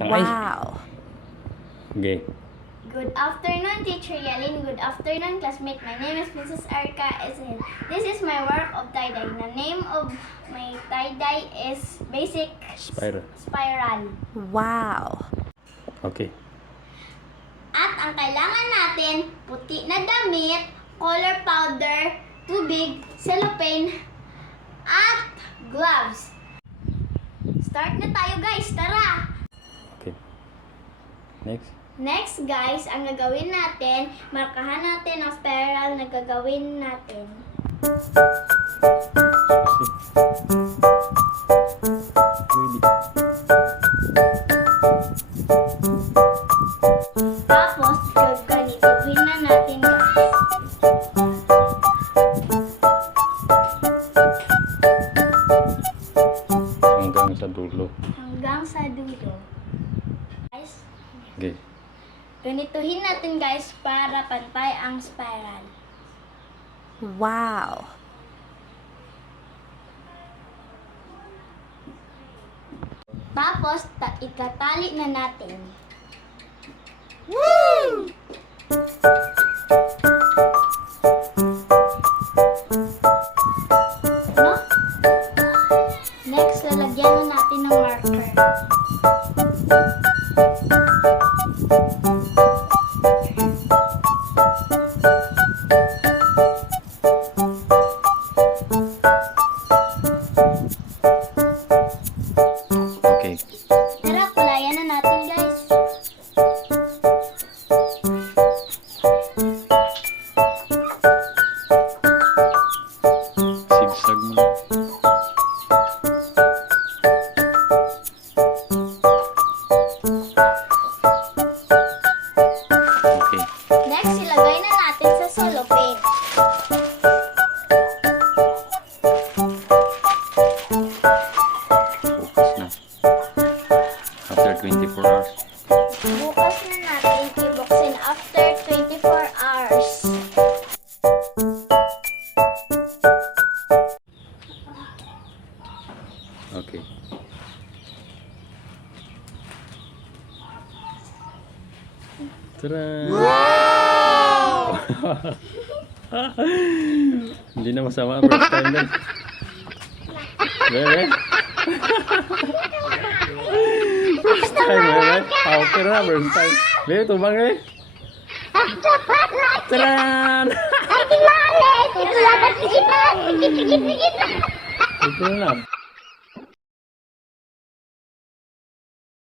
Wow. Okay. Good afternoon, Teacher Yelin. Good afternoon, classmate. My name is Mrs. Arca SN. This is my work of tie-dye. The name of my tie-dye is Basic Spiral. Wow. Okay. At ang kailangan natin, puti na damit, color powder, tubig, cellophane, at gloves. Start na tayo guys, tara! Okay. Next. Next guys, ang gagawin natin, markahan natin ang spiral na gagawin natin. Ready. Tapos, gaganituhin na natin guys. Hanggang sa dulo. Hanggang sa dulo. Guys, Okay. ganituhin natin guys para pantay ang spiral. Wow. Tapos, ikatali na natin. No? Next, lalagyan na natin ng marker. Okay. Tara, kulayan na natin guys. Sigsag mo. Okay. Next, ilagay na natin sa cellophane. Focus na. After 24 hours. Bukas na natin i-buksin after 24 hours. Okay. Tara! Wow! Hindi na masama ang first time din. Bebe? First time, bebe? Okay na, first time. Bebe, tubang eh. Taran! Ito na.